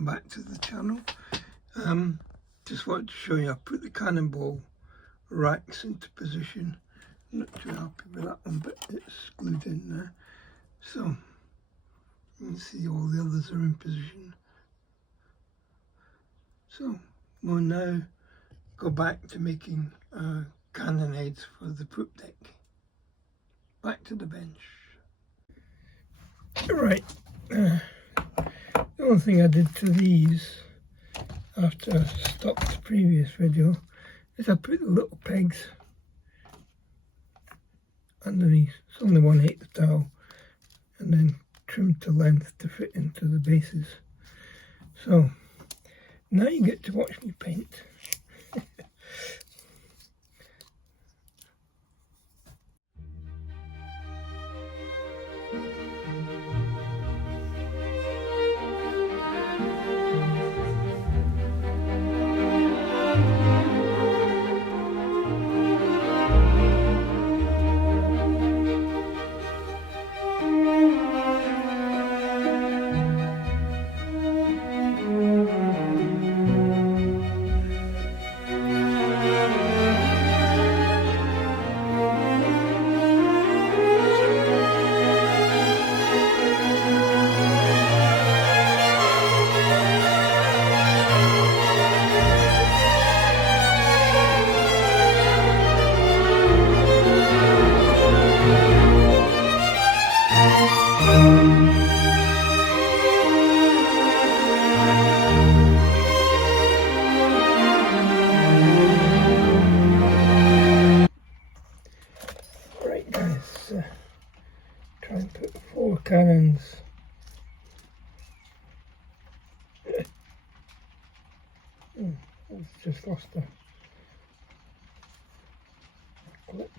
welcome back to the channel. Just wanted to show you I put the cannonball racks into position. I'm not too happy with that one, but it's glued in there, so you can see all the others are in position. So we'll now go back to making cannonades for the poop deck. Back to the bench. Right, the only thing I did to these after I stopped the previous video is I put the little pegs underneath. It's only 1/8 the towel, and then trimmed to length to fit into the bases. So now you get to watch me paint. Right guys, try and put 4 cannons. I've just lost a clip.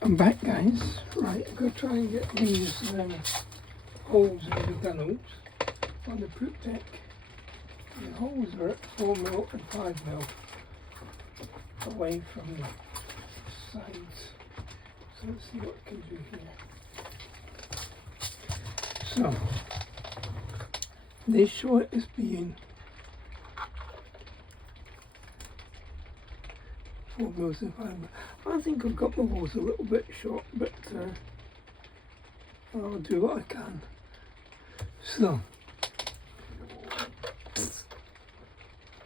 I'm back, guys. Right, I'm going to try and get these holes in the gunnels on the poop deck. The holes are at 4mm and 5mm away from the sides. So let's see what I can do here. So, they show it as being 4mm and 5mm. I think I've got my holes a little bit short, but I'll do what I can. So,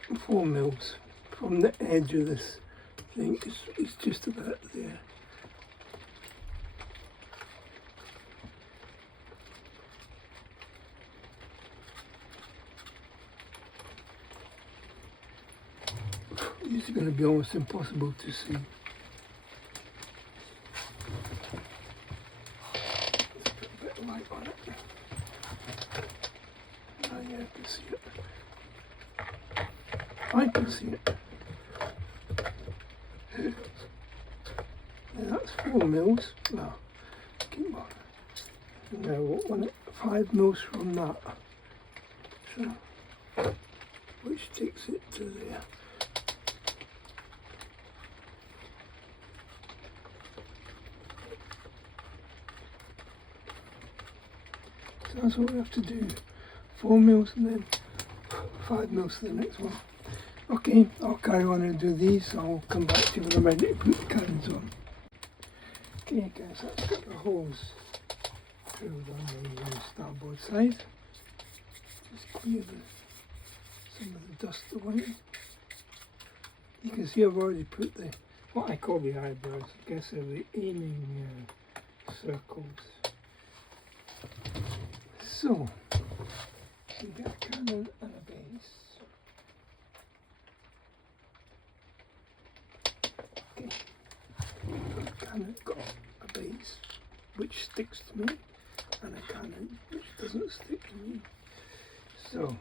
4mm from the edge of this thing is just about there. These are going to be almost impossible to see. Let's put a bit of light on it. Oh yeah, I can see it. I can see it. Yeah, that's 4mm. Well, keep on. Now what one? 5mm from that. So, which takes it to there. So that's what we have to do. 4mm and then 5mm for the next one. Okay, I'll carry on and do these. I'll come back to you when I'm ready to put the cannons on. Okay guys, that's got the holes drilled on the starboard side. Just clear some of the dust away. You can see I've already put the, what I call the eyebrows, I guess they're the aiming circles. So, you get a cannon and a base. Okay, the cannon got a base which sticks to me, and a cannon which doesn't stick to me. So,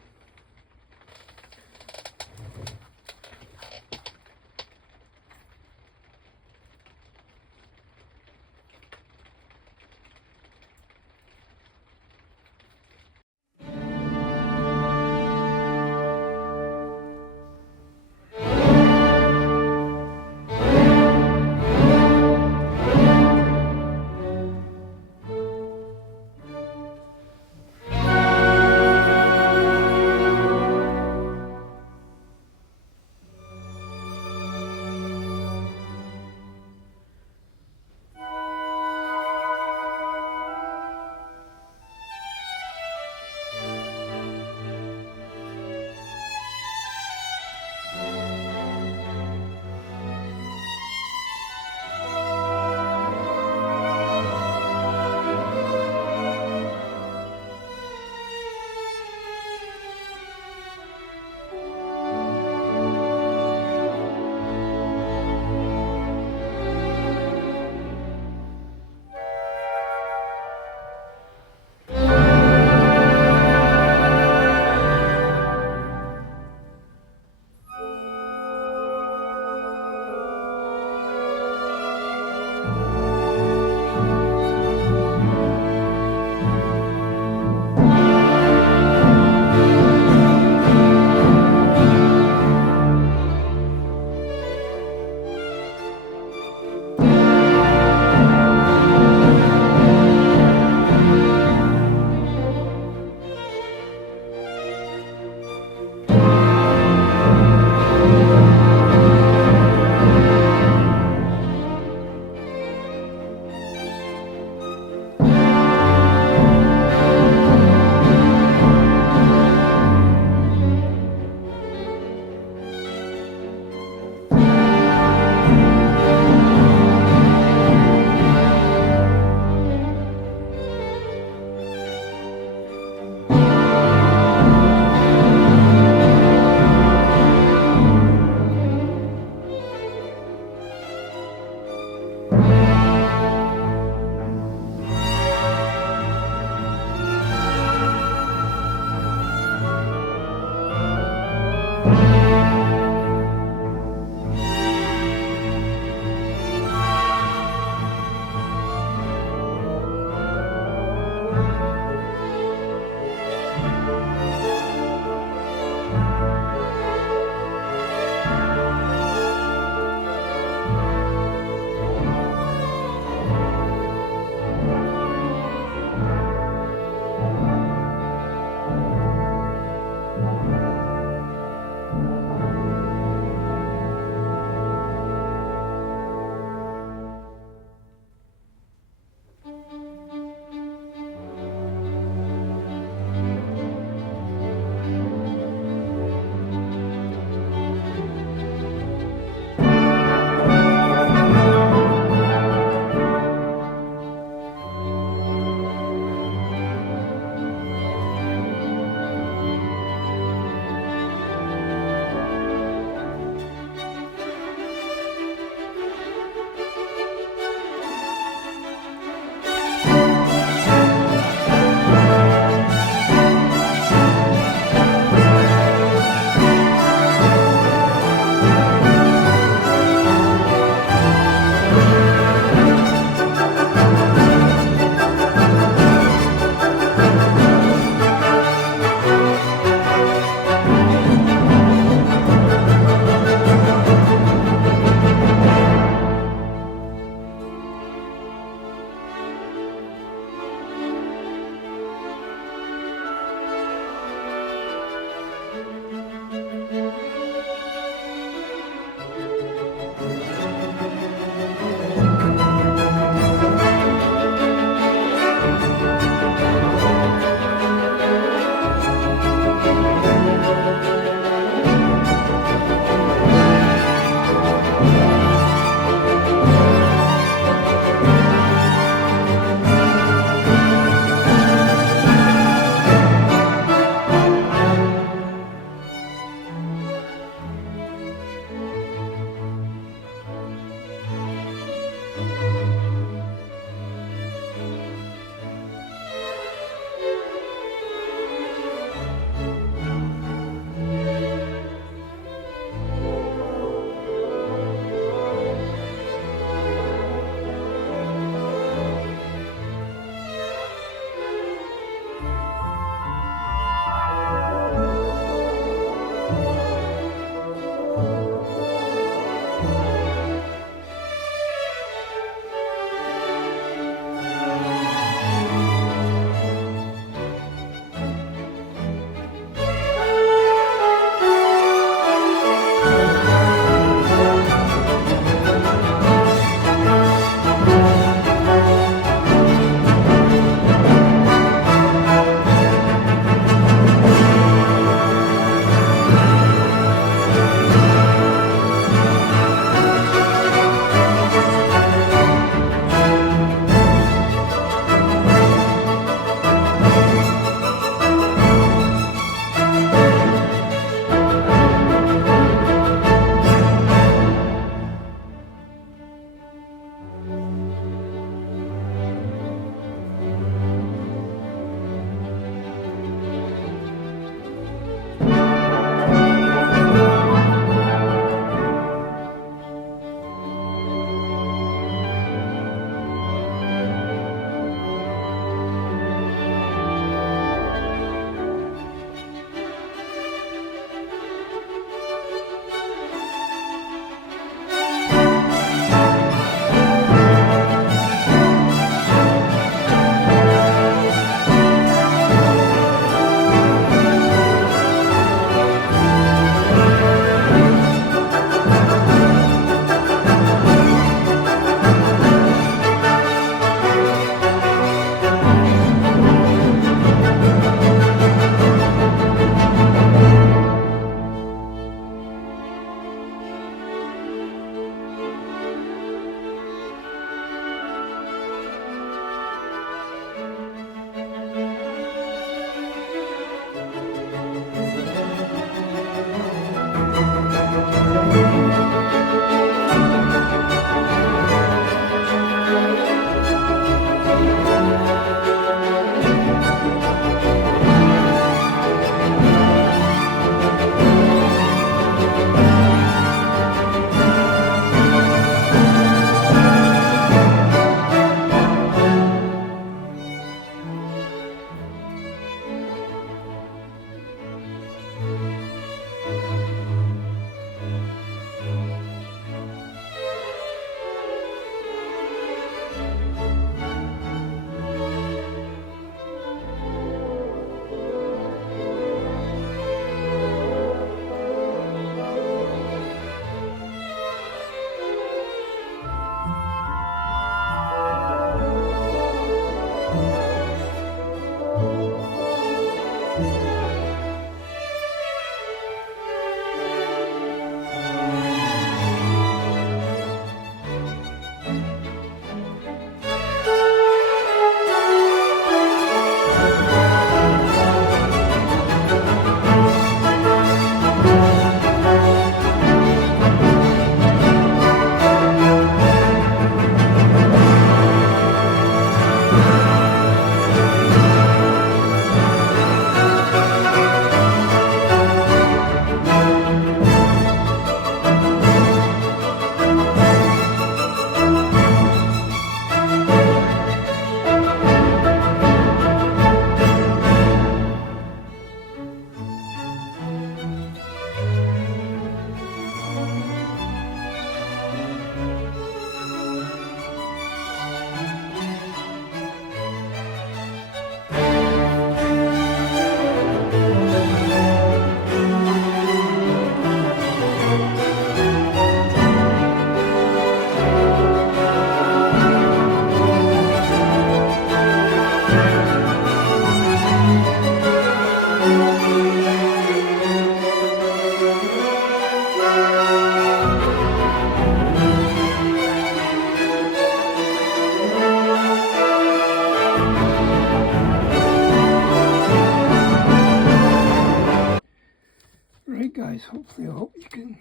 Right guys, hopefully I hope you can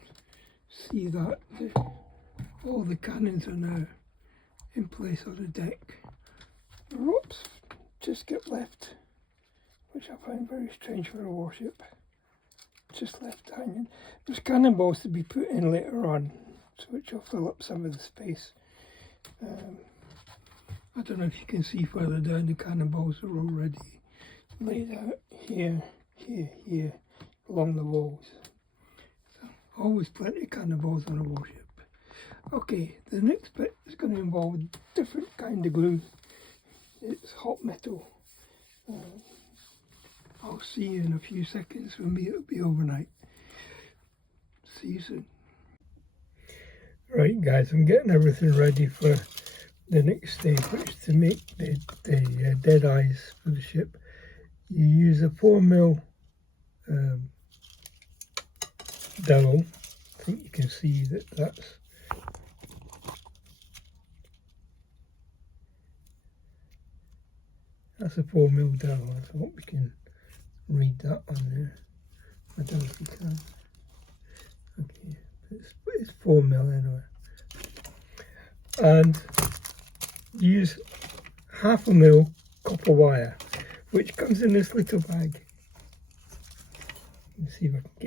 see that all the cannons are now in place on the deck. The ropes just get left, which I find very strange for a warship. Just left hanging. There's cannonballs to be put in later on, so which will fill up some of the space. I don't know if you can see further down, the cannonballs are already laid out here, here, along the walls. So always plenty of cannonballs on a warship. Okay, the next bit is going to involve a different kind of glue. It's hot metal. I'll see you in a few seconds. For me it'll be overnight. See you soon. Right guys, I'm getting everything ready for the next stage, which is to make the dead eyes for the ship. You use a 4mm dowel. I think you can see that's a 4mm dowel. I hope we can read that on there. I don't know if you can. Okay, it's 4mm anyway. And use 1/2 mil copper wire, which comes in this little bag. You can see if I can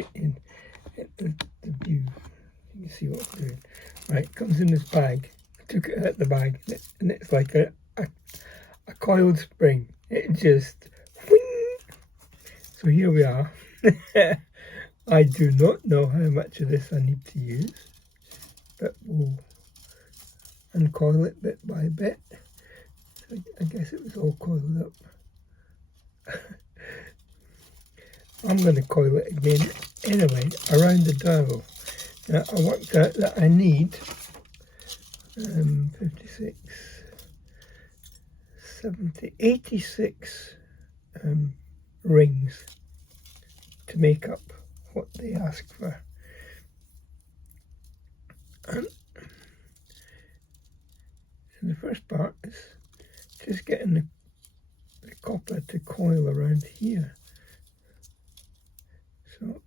get in the view. You can see what I'm doing. Right, it comes in this bag. I took it out the bag, and it's like a coiled spring. It just whing. So here we are. I do not know how much of this I need to use, but we'll uncoil it bit by bit. So I guess it was all coiled up. I'm going to coil it again anyway around the dowel. Now I worked out that I need 56, 70, 86 rings to make up what they ask for. And the first part is just getting the copper to coil around here. So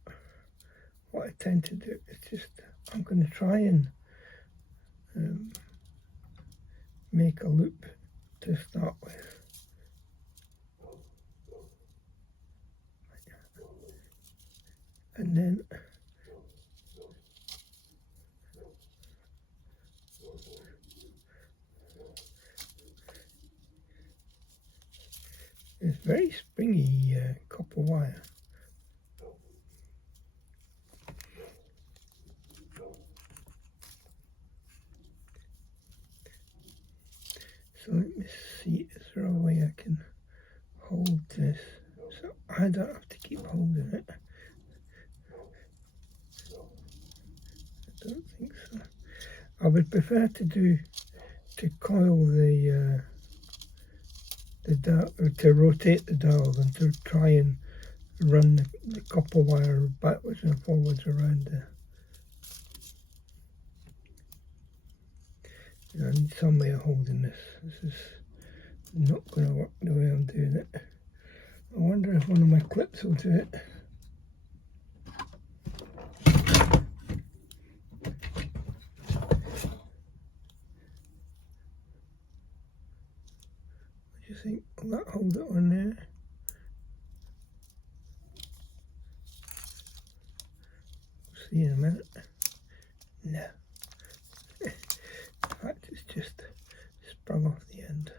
what I tend to do is just, I'm going to try and make a loop to start with. And then it's very springy copper wire. So let me see, is there a way I can hold this so I don't have to keep holding it? I don't think so. I would prefer to coil the dowel, or to rotate the dowel, than to try and run the copper wire backwards and forwards around there. I need some way of holding this. This is not going to work the way I'm doing it. I wonder if one of my clips will do it. What do you think? Will that hold it on there? See in a minute. No. In fact, it's just sprung off the end.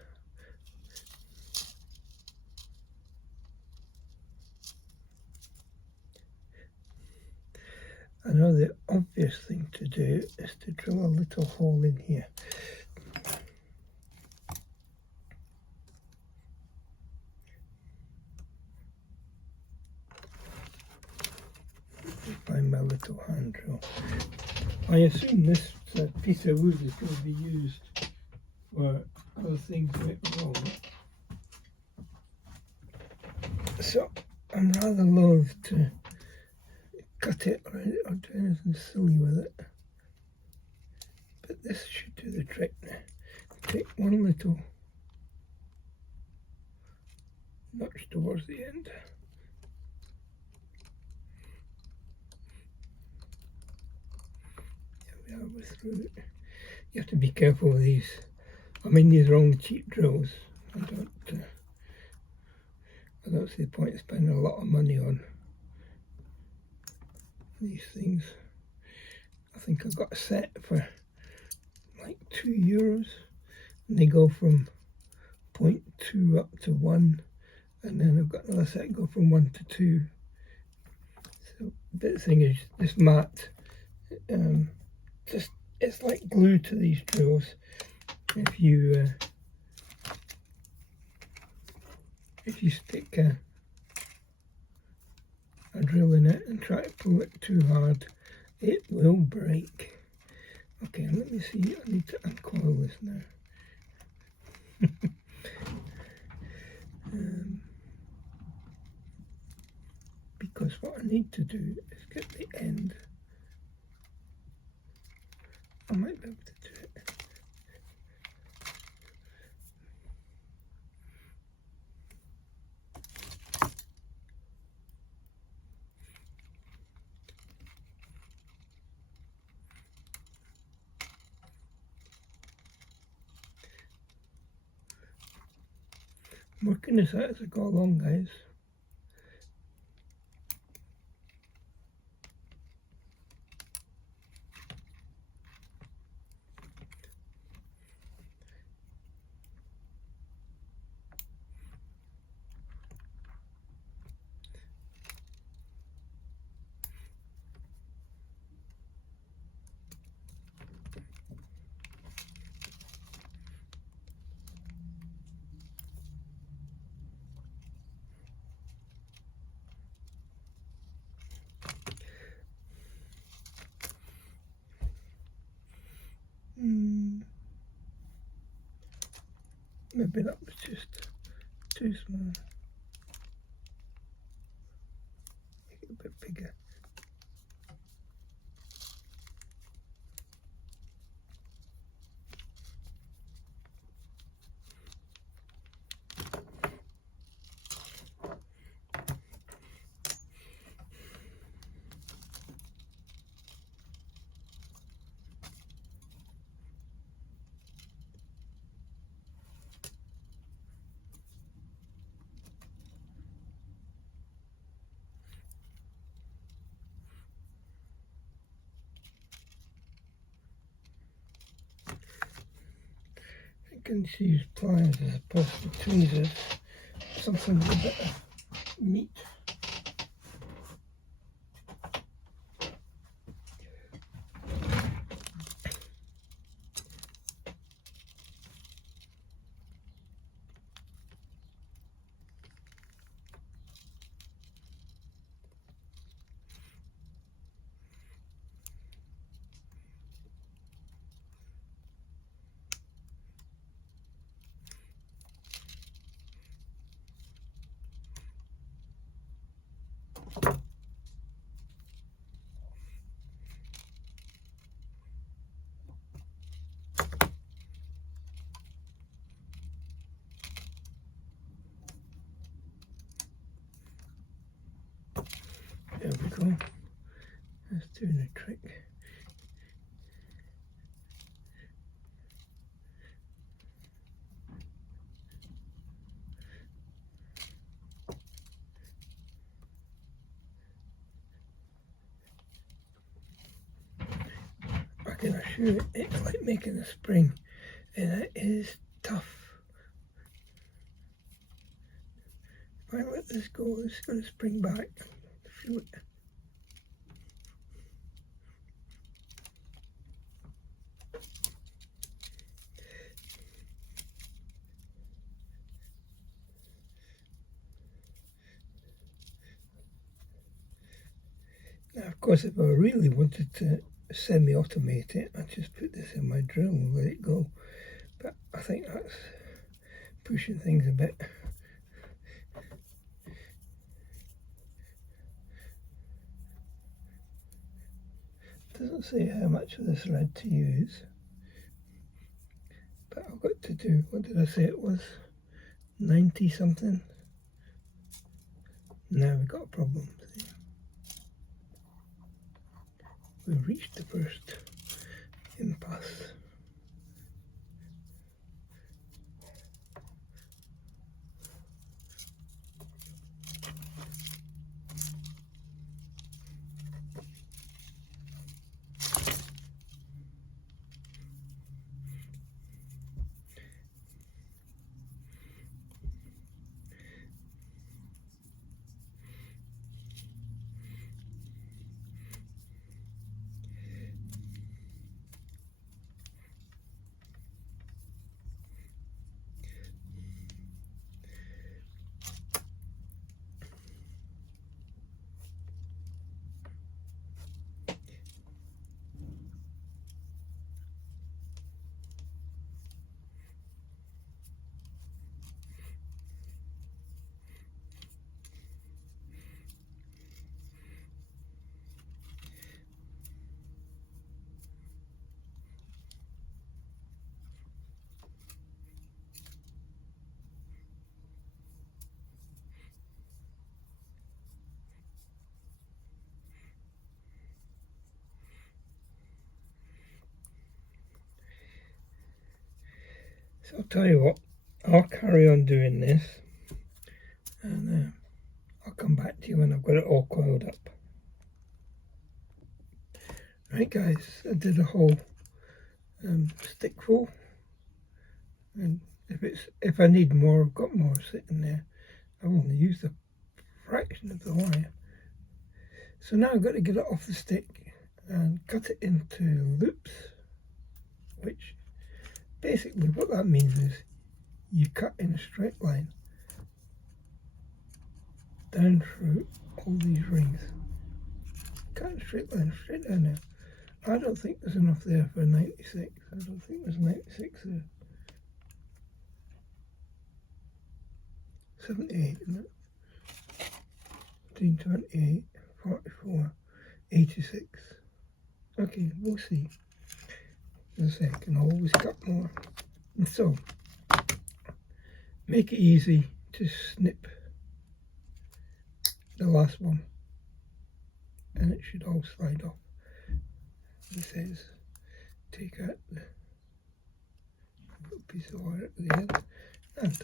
I know the obvious thing to do is to drill a little hole in here. Find my little hand drill. I assume this piece of wood is going to be used for other things later on. So I'm rather loath to cut it or do anything silly with it. But this should do the trick. Take one little notch towards the end. we are, we're through it. You have to be careful with these. I mean, these are only cheap drills. I don't see the point of spending a lot of money on these things. I think I got a set for like €2, and they go from 0.2 up to 1, and then I've got another set go from 1 to 2. So the thing is, this mat, it's like glue to these drills. If you stick a drill in it and try to pull it too hard, it will break. Okay, let me see, I need to uncoil this now. Because what I need to do is get the end. I might be able to do it. I'm working this out as I go along, guys. Maybe that was just too small. Make it a bit bigger. I can use pliers as opposed to tweezers, something with a bit of meat. There we go. That's doing the trick. I can assure you, it's like making a spring, and it is tough. If I let this go, it's going to spring back. Feel it. Now, of course, if I really wanted to semi-automate it, I'd just put this in my drill and let it go. But I think that's pushing things a bit. Doesn't say how much of this red to use, but I've got to do, what did I say it was? 90 something. Now we've got a problem. See? We've reached the first in the past. So I'll tell you what, I'll carry on doing this, and I'll come back to you when I've got it all coiled up. Right guys, I did a whole stick full, and if I need more, I've got more sitting there. I've only used a fraction of the wire. So now I've got to get it off the stick and cut it into loops, which basically what that means is you cut in a straight line down through all these rings. Cut in a straight line, straight down there. I don't think there's enough there for 96. I don't think there's 96 there. 78, isn't it? 28, 44, 86. Okay, we'll see. As I say, I can always cut more. And so, make it easy to snip the last one, and it should all slide off. It says, take out the piece of wire at the end, and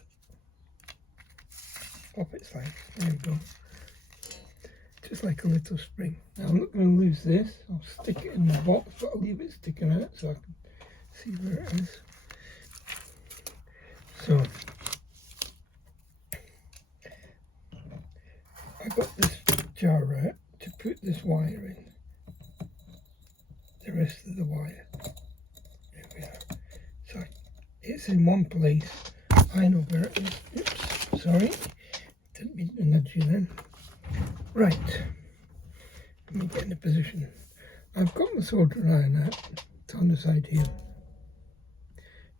off it slides. There we go. Just like a little spring. Now I'm not going to lose this. I'll stick it in the box, but I'll leave it sticking out so I can see where it is. So I got this jar out to put this wire in. The rest of the wire. There we are. So it's in one place. I know where it is. Oops, sorry. Didn't mean to nudge you then. Right. Let me get in a position. I've got my soldering iron out. It's on the side here.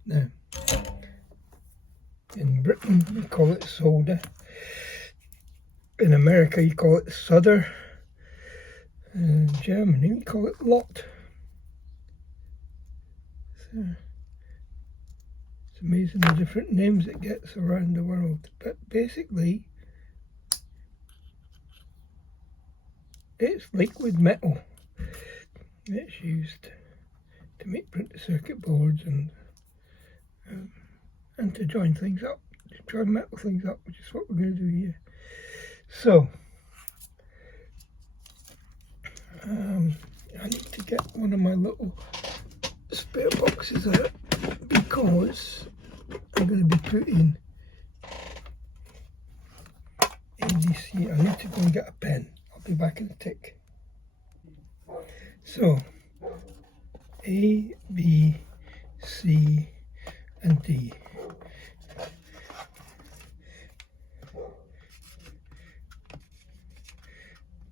Now, in Britain we call it solder. In America you call it solder. In Germany we call it lot. So, it's amazing the different names it gets around the world. But basically, it's liquid metal. It's used to make printed circuit boards and to join things up, to join metal things up, which is what we're going to do here. So, I need to get one of my little spare boxes out because I'm going to be putting ADC. I need to go and get a pen. I'll be back in a tick. So, A, B, C, and D.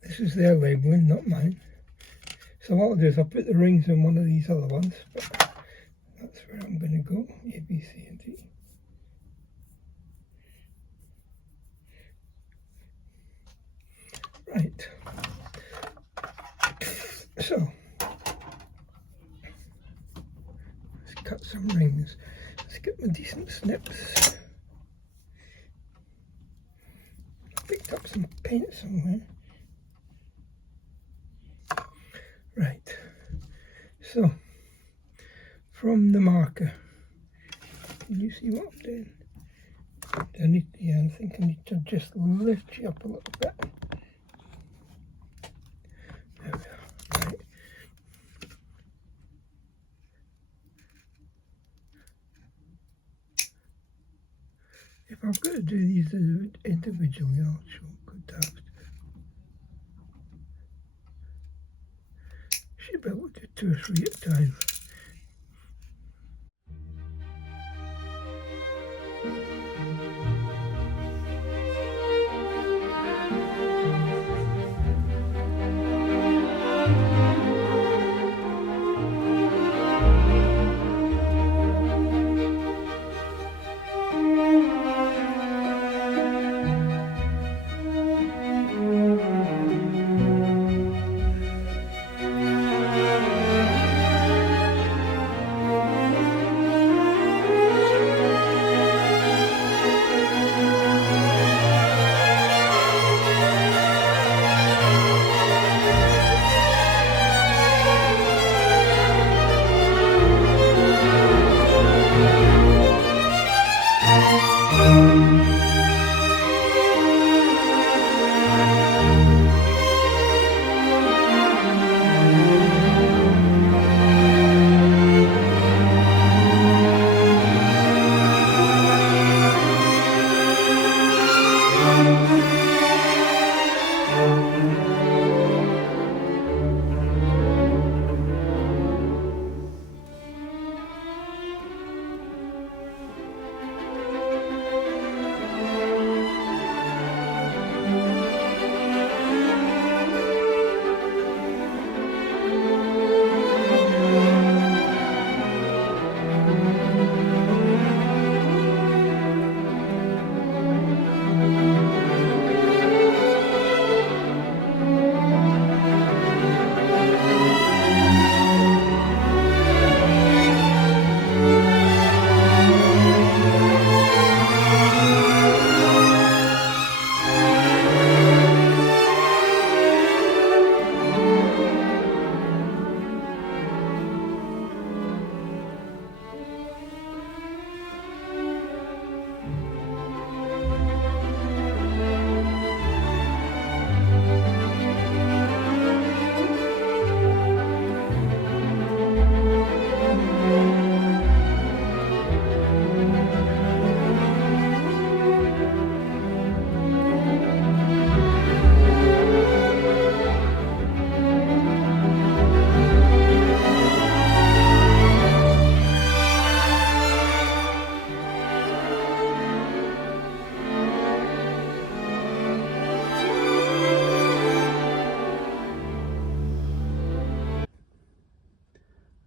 This is their labelling, not mine. So what I'll do is I'll put the rings in one of these other ones, but that's where I'm going to go, A, B, C, and D. Right. So, let's cut some rings. Let's get my decent snips. Picked up some paint somewhere. Right. So, from the marker. Can you see what I'm doing? I think I need to just lift you up a little bit. There we are. Right. If I've got to do these individually, I'll show good daft. Should be able to do 2 or 3 at a time.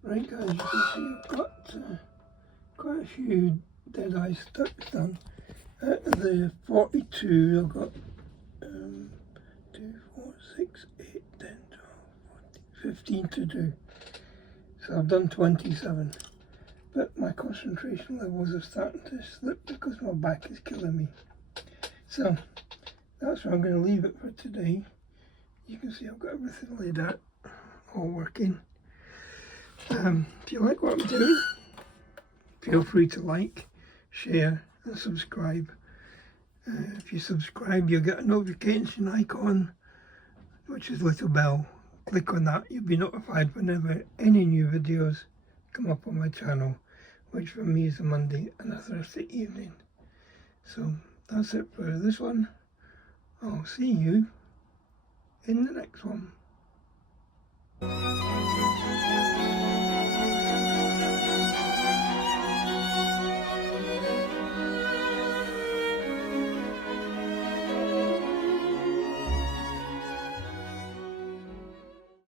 Right guys, you can see I've got quite a few deadeye sticks done. Out of the 42 I've got 2, 4, 6, 8, 10, 12, 14, 15 to do. So I've done 27. But my concentration levels are starting to slip because my back is killing me. So that's where I'm going to leave it for today. You can see I've got everything laid out, all working. If you like what I'm doing, feel free to like, share and subscribe. If you subscribe, you'll get a notification icon, which is a little bell. Click on that, you'll be notified whenever any new videos come up on my channel, which for me is a Monday and a Thursday evening. So that's it for this one. I'll see you in the next one.